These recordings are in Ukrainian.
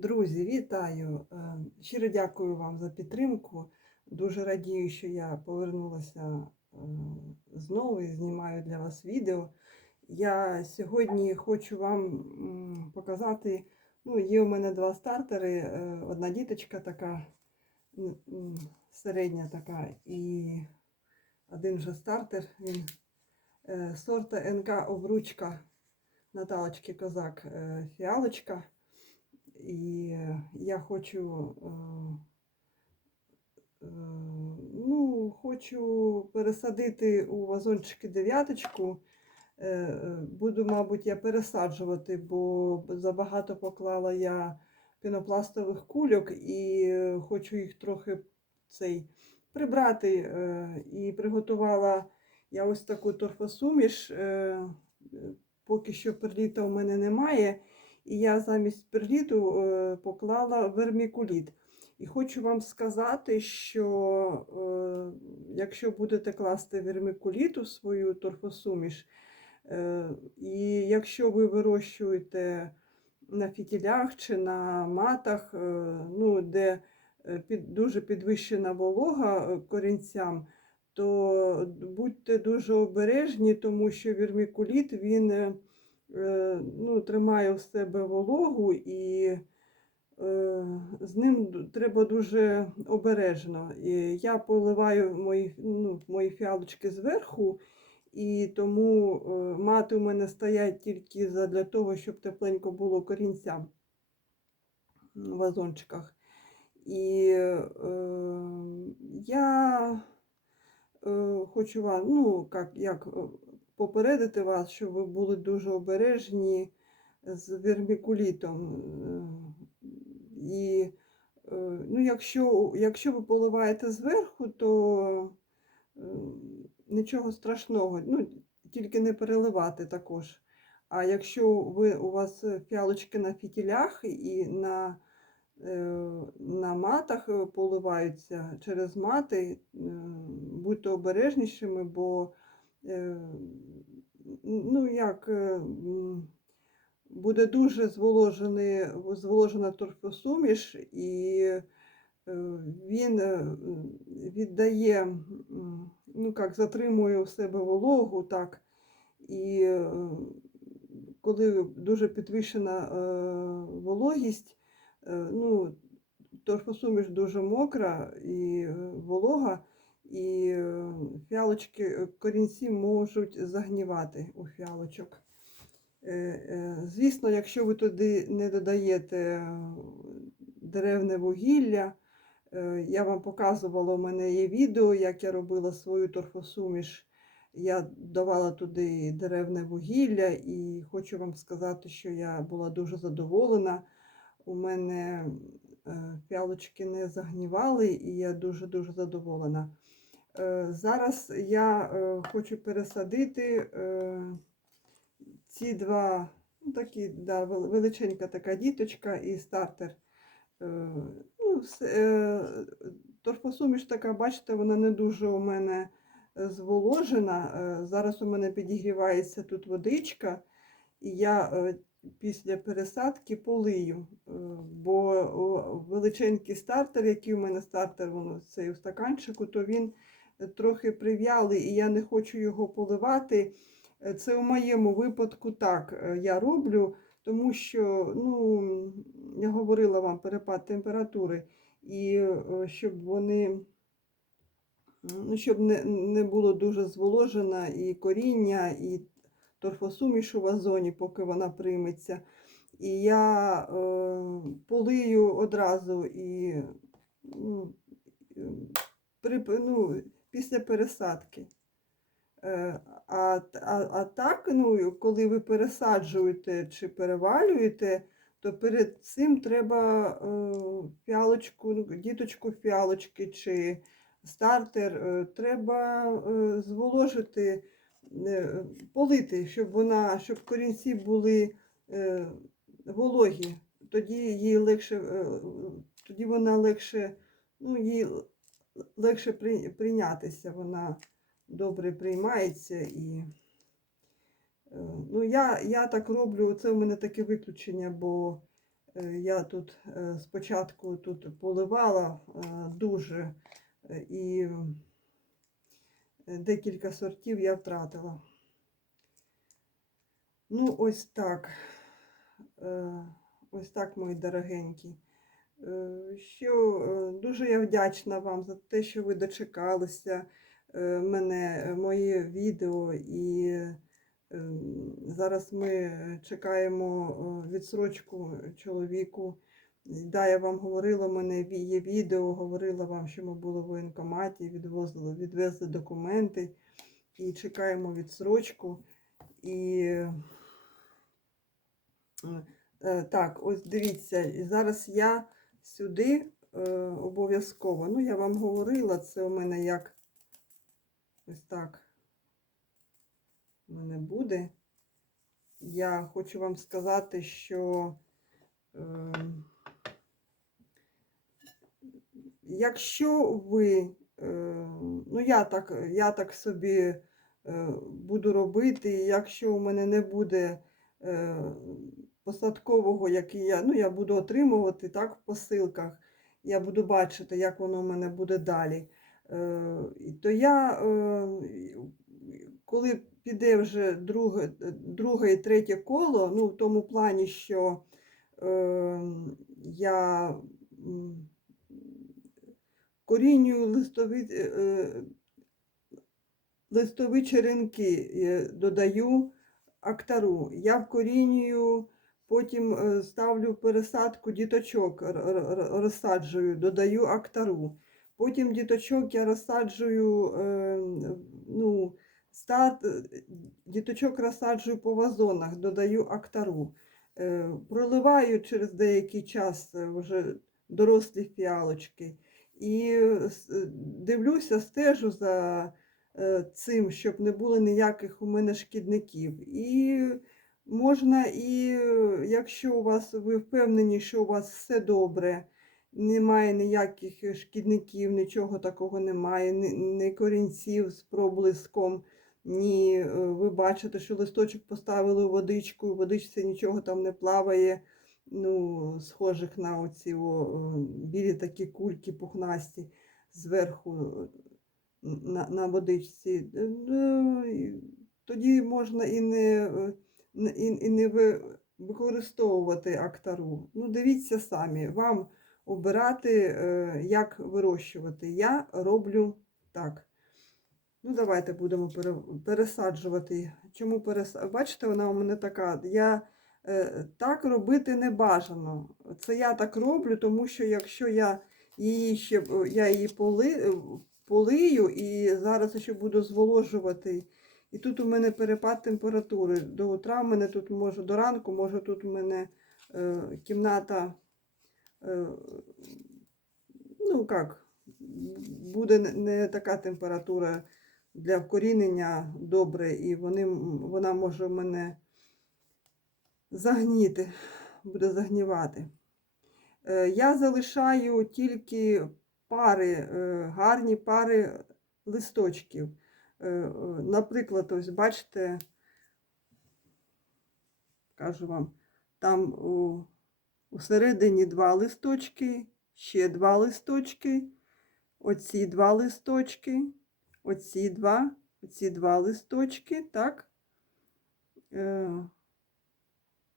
Друзі, вітаю! Е, Щиро дякую вам за підтримку. Дуже радію, що я повернулася е, знову і знімаю для вас відео. Я сьогодні хочу вам показати. Ну, є у мене два стартери. е, Одна діточка така середня така, і один вже стартер. Він сорта НК Обручка Наталочки Козак фіалочка. І е, я хочу, е, е, ну, хочу пересадити у вазончики дев'яточку. Е, е, Буду, мабуть, я пересаджувати, бо забагато поклала я пінопластових кульок і е, хочу їх трохи цей прибрати. І приготувала я ось таку торфосуміш. Поки що перліта у мене немає. І я замість перліту е, поклала вермікуліт. І хочу вам сказати, що е, якщо будете класти вермікуліт у свою торфосуміш, е, і якщо ви вирощуєте на фітілях чи на матах, ну, де під, дуже підвищена волога корінцям, то будьте дуже обережні, тому що вермікуліт він. Е, ну, тримає в себе вологу і е, з ним треба дуже обережно. Я поливаю мої, ну, мої фіалочки зверху, і тому е, мати у мене стоять тільки для того, щоб тепленько було корінцям в вазончиках. І е, я е, хочу вам, ну, як, як попередити вас, щоб ви були дуже обережні з вермікулітом. І е, ну, якщо, якщо ви поливаєте зверху, то е, нічого страшного, ну, тільки не переливати також. А якщо ви, у вас фіалочки на фітілях і на, е, на матах поливаються через мати, будьте обережнішими, бо ну, як, е, буде дуже зволожений, зволожена торфосуміш, і е, він е, віддає, ну, як, затримує у себе вологу, так, і е, коли дуже підвищена е, вологість, е, ну, торфосуміш дуже мокра і е, волога, і е, фіалочки, е, корінці можуть загнівати у фіалочок. Е, е, Звісно, якщо ви туди не додаєте е, деревне вугілля, я вам показувала, у мене є відео, як я робила свою торфосуміш. Я давала туди деревне вугілля і хочу вам сказати, що я була дуже задоволена. У мене е, фіалочки не загнівали, і я дуже-дуже задоволена. Е, Зараз я е, хочу пересадити е, ці два, ну, такі, да, величенька така діточка і стартер. Ну, торфосуміш така, бачите, вона не дуже у мене зволожена. Зараз у мене підігрівається тут водичка, і я після пересадки полию, бо величенький стартер, який у мене стартер, воно цей у стаканчику, то він трохи прив'ялий, і я не хочу його поливати. Е, Це у моєму випадку так е, я роблю, тому що, ну, я говорила вам перепад температури, і е, щоб вони, ну, щоб не, не було дуже зволожена і коріння, і торфосуміш у вазоні, поки вона прийметься. І я е, полию одразу і ну, при, ну, після пересадки. Е, А, а, а так, ну, коли ви пересаджуєте чи перевалюєте, то перед цим треба е, фіалочку, ну, діточку фіалочки чи стартер, е, треба зволожити, полити, щоб вона, щоб корінці були вологі. Тоді їй легше, тоді вона легше, ну, їй легше прийнятися, вона добре приймається і. е, Ну, я, я так роблю, це в мене таке виключення, бо Е, Я тут е, спочатку тут поливала дуже і декілька сортів я втратила. Ну, ось так. Ось так, мої дорогенькі. Е, Що е, дуже я вдячна вам за те, що ви дочекалися е, мене, моє відео, і зараз ми чекаємо відсрочку чоловіку. Да, я вам говорила, в мене є відео, говорила вам, що ми були в воєнкоматі, відвозили, відвезли документи і чекаємо відсрочку. І Так, ось дивіться, зараз я сюди е, обов'язково. Ну, я вам говорила, це у мене як ось так у мене буде. Я хочу вам сказати, що е, якщо ви, е, ну я так, я так собі е, буду робити, якщо у мене не буде е, посадкового, який я, ну, я буду отримувати так, в посилках, я буду бачити, як воно в мене буде далі. Е, то я, е, коли піде вже друге, друге і третє коло, ну, в тому плані, що е, я корінню листові, листові черенки додаю актару. Я вкорінюю, потім е, ставлю пересадку діточок, розсаджую, додаю актару. Потім діточок я розсаджую, е, ну, старт, е, діточок розсаджую по вазонах, додаю актару. Проливаю через деякий час вже дорослі фіалочки. І дивлюся, стежу за цим, щоб не було ніяких у мене шкідників. І можна, і е, якщо у вас ви впевнені, що у вас все добре, немає ніяких шкідників, нічого такого немає, ні, корінців з проблиском, ні, е, ви бачите, що листочок поставили у водичку, у водичці нічого там не плаває. Ну, схожих на оці о, е, білі такі кульки пухнасті зверху е, на, на водичці, е, ну, тоді можна і е, не- і, не використовувати актару. Ну, дивіться самі, вам обирати, е, як вирощувати. Я роблю так. Ну, давайте будемо пересаджувати. Чому пересаджувати? Бачите, вона у мене така. Я е, так робити не бажано. Це я так роблю, тому що якщо я її ще я її поли, полию і зараз ще буду зволожувати. І тут у мене перепад температури. До утра в мене тут може до ранку, може тут у мене е, кімната. Е, ну як, буде не- така температура для вкорінення добре, і вони, вона може в мене загніти, буде загнівати. Е, Я залишаю тільки пари, е, гарні пари листочків. Е, е, Наприклад, ось бачите, кажу вам, там у, усередині два листочки, ще два листочки, оці два листочки, оці два, оці два листочки, так? Е,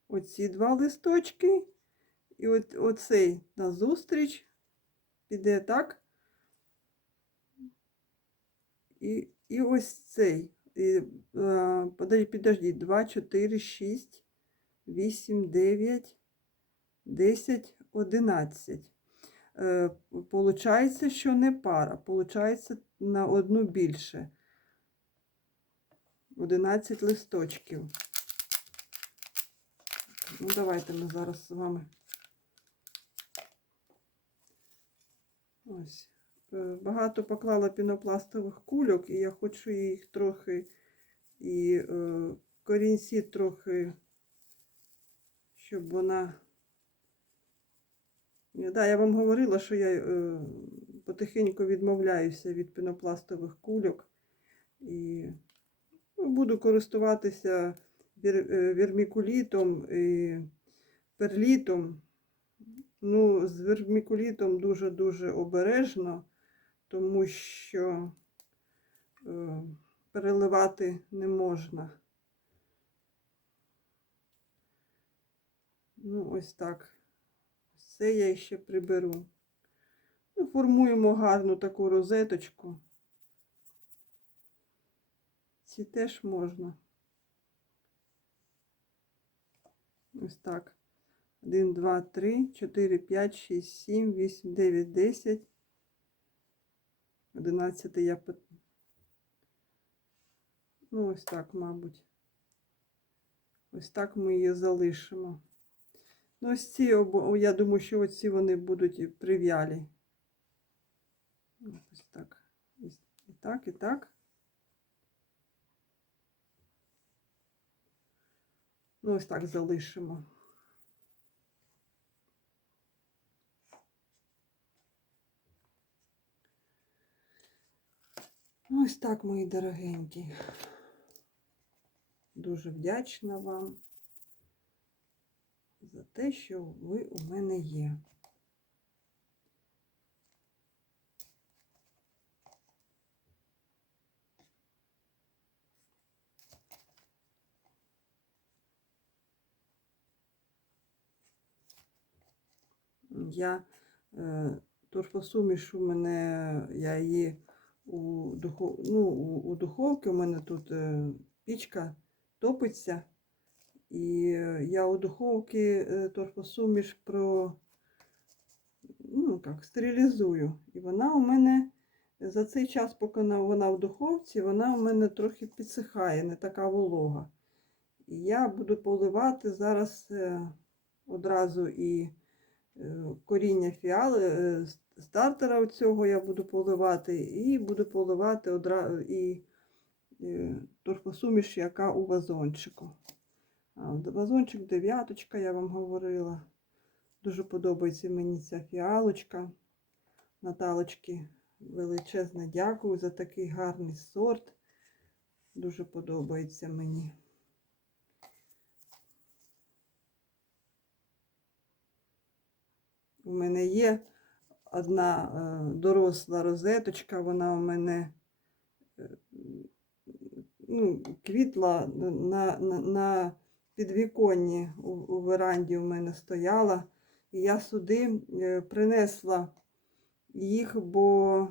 Оці два листочки. І от оцей назустріч піде так. І, і ось цей. Підожди, 2, 4, 6, 8, 9, 10, 11. Е, получається, що не пара, получається на одну більше. 11 листочків. Ну, давайте ми зараз з вами. Ось. Е, Багато поклала пінопластових кульок, і я хочу їх трохи і е, корінці трохи, щоб вона. Да, я вам говорила, що я е, потихеньку відмовляюся від пінопластових кульок і ну, буду користуватися вір, вірмікулітом і перлітом. Ну, з вермікулітом дуже-дуже обережно, тому що е, переливати не можна. Ну, ось так. Це я ще приберу. Ну, формуємо гарну таку розеточку. Ці теж можна. Ось так. 1, 2, 3, 4, 5, 6, 7, 8, 9, 10. 11 я Ну, ось так, мабуть. Ось так ми її залишимо. Ну, ось ці, я думаю, що оці вони будуть прив'ялі. Ось так. І так, і так. Ну, ось так залишимо. Ось так, мої дорогенькі. Дуже вдячна вам за те, що ви у мене є. Я е, торфосуміш у мене, я її у, духов, ну, у, духовці, у мене тут е, пічка топиться, і е, я у духовці е, торфосуміш про, ну, як, стерилізую. І вона у мене за цей час, поки вона, в духовці, вона у мене трохи підсихає, не така волога. І я буду поливати зараз одразу і коріння фіали, стартера цього я буду поливати, і буду поливати одразу і е, торфосуміш, яка у вазончику. А, Вазончик дев'яточка, я вам говорила. Дуже подобається мені ця фіалочка. Наталочки величезне дякую за такий гарний сорт. Дуже подобається мені. У мене є одна е, доросла розеточка, вона у мене е, ну, квітла на, на, на підвіконні у, у веранді у мене стояла. І я сюди е, принесла їх, бо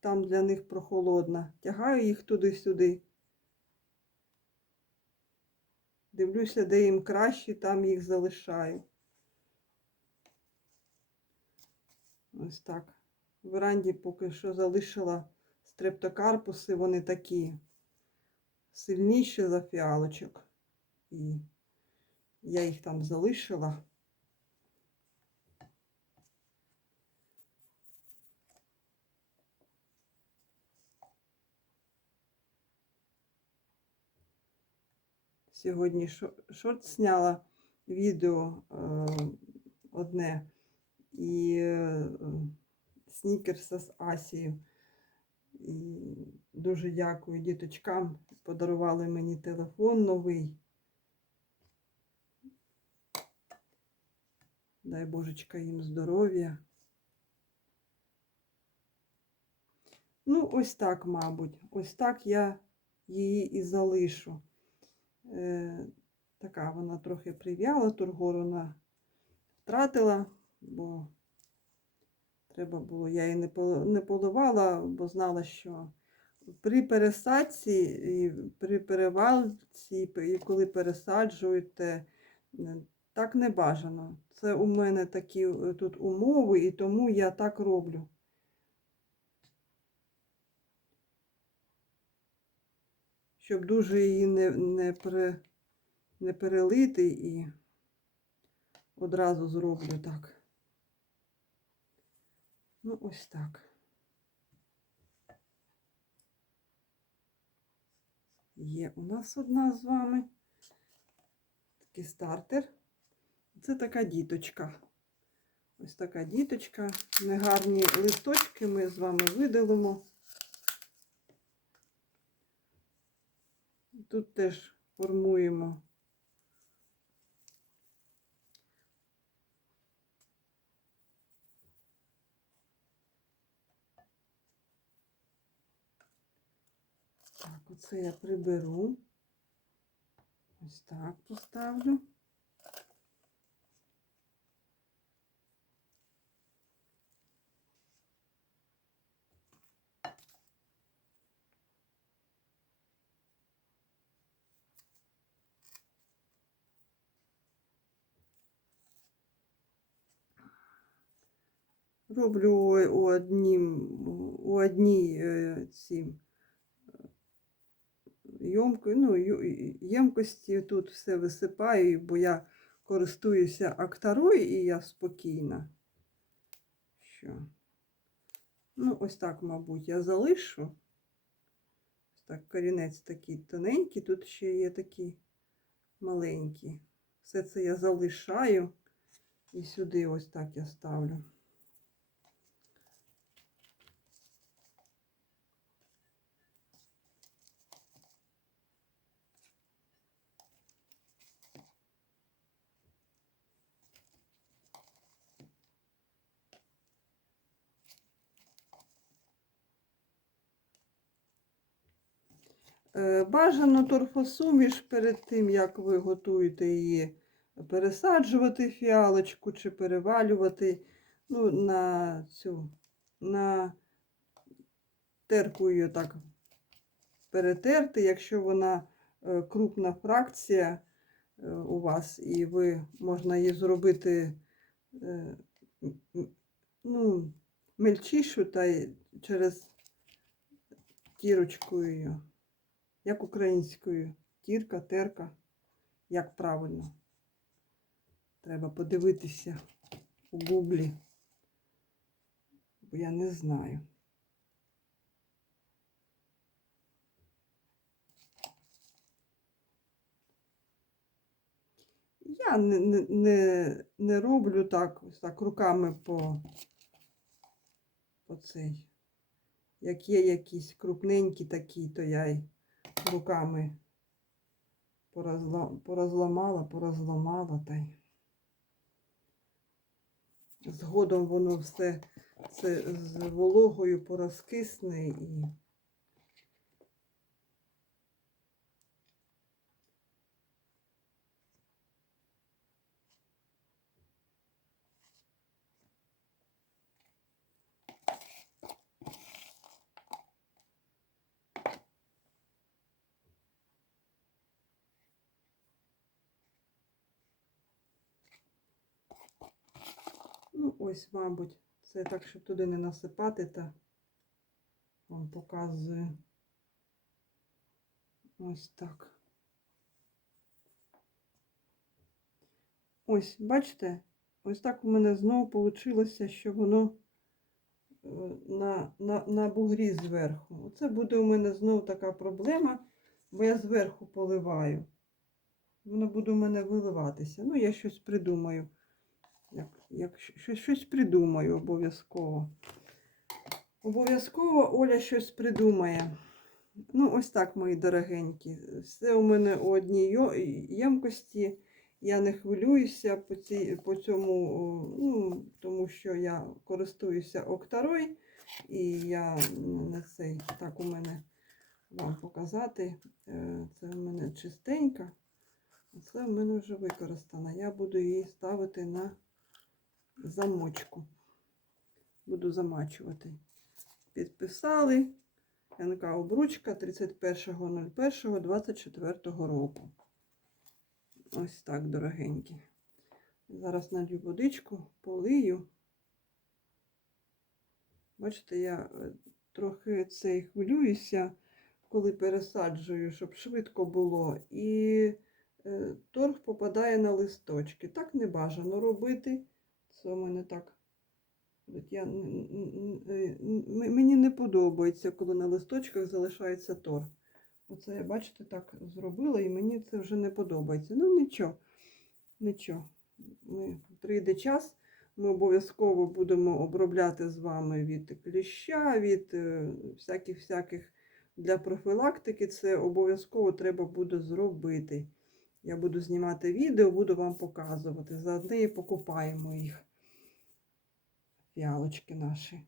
там для них прохолодно. Тягаю їх туди-сюди. Дивлюся, де їм краще, там їх залишаю. Ось так. В веранді поки що залишила стрептокарпуси, вони такі сильніші за фіалочок. І я їх там залишила. Сьогодні шорт зняла відео е, одне і е, снікерса з Асією. І дуже дякую діточкам. Подарували мені телефон новий. Дай Божечка їм здоров'я. Ну, ось так, мабуть. Ось так я її і залишу. Е, така вона трохи прив'яла, тургору вона втратила, бо треба було, я її не поливала, бо знала, що при пересадці при перевалці, і коли пересаджуєте, так не бажано. Це у мене такі е, тут умови, і тому я так роблю. Щоб дуже її не, не, пере, не перелити і одразу зроблю так. Ну, ось так. Є у нас одна з вами. Такий стартер. Це така діточка. Ось така діточка. Негарні листочки ми з вами видалимо. Тут теж формуємо Оце я приберу. Ось так поставлю. Роблю у однім, у одній е, цім ємко, ну, ємкості тут все висипаю, бо я користуюся акторою і я спокійна. Що? Ну, ось так, мабуть, я залишу. Ось так, корінець такий тоненький, тут ще є такі маленькі. Все це я залишаю і сюди ось так я ставлю. Бажано торфосуміш перед тим, як ви готуєте її, пересаджувати фіалочку чи перевалювати ну, на цю на терку її так перетерти, якщо вона е, крупна фракція е, у вас, і ви можна її зробити е, ну, мельчішу та через тірочку її. Як українською? Тірка, терка. Як правильно? Треба подивитися у гуглі. Бо я не знаю. Я не, не, не, роблю так, так руками по, по цей. Як є якісь крупненькі такі, то я й руками. Порозла- порозламала, порозламала та й згодом воно все це з вологою порозкисне і ну ось, мабуть, це так, щоб туди не насипати, та вам показую. Ось так. Ось, бачите, ось так у мене знову вийшло, що воно е, на, на, на бугрі зверху. Оце буде у мене знову така проблема, бо я зверху поливаю. Воно буде у мене виливатися. Ну, я щось придумаю. Як, як щось, щось придумаю обов'язково. Обов'язково Оля щось придумає. Ну, ось так, мої дорогенькі. Все у мене у одній ємкості. Я не хвилююся по, цій, по цьому, ну, тому що я користуюся Окторой, і я не цей, так у мене вам показати. Е, Це у мене чистенька, це в мене вже використана. Я буду її ставити на замочку. Буду замачувати. Підписали НК Обручка 31.01.24 року. Ось так, дорогенькі. Зараз налью водичку, полию. Бачите, я е, трохи цей хвилююся, коли пересаджую, щоб швидко було. І е, торг попадає на листочки. Так не бажано робити. Це у мене так. Я, н- мені не подобається, коли на листочках залишається торг. Оце я, бачите, так зробила, і мені це вже не подобається. Ну, нічого, нічого. Ми, прийде час, ми обов'язково будемо обробляти з вами від кліща, від е, всяких-всяких для профілактики. Це обов'язково треба буде зробити. Я буду знімати відео, буду вам показувати. Заодно і покупаємо їх. Фіалочки наші.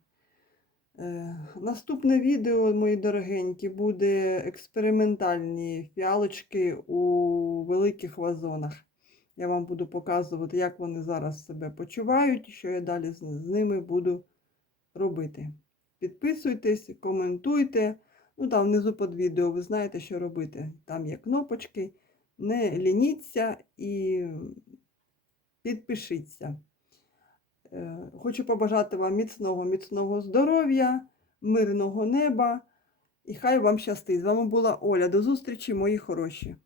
Е, Наступне відео, мої дорогенькі, буде експериментальні фіалочки у великих вазонах. Я вам буду показувати, як вони зараз себе почувають, що я далі з, ними буду робити. Підписуйтесь, коментуйте. Ну, там внизу під відео ви знаєте, що робити. Там є кнопочки. Не лініться і підпишіться. Е, Хочу побажати вам міцного, міцного здоров'я, мирного неба і хай вам щастить. З вами була Оля. До зустрічі, мої хороші.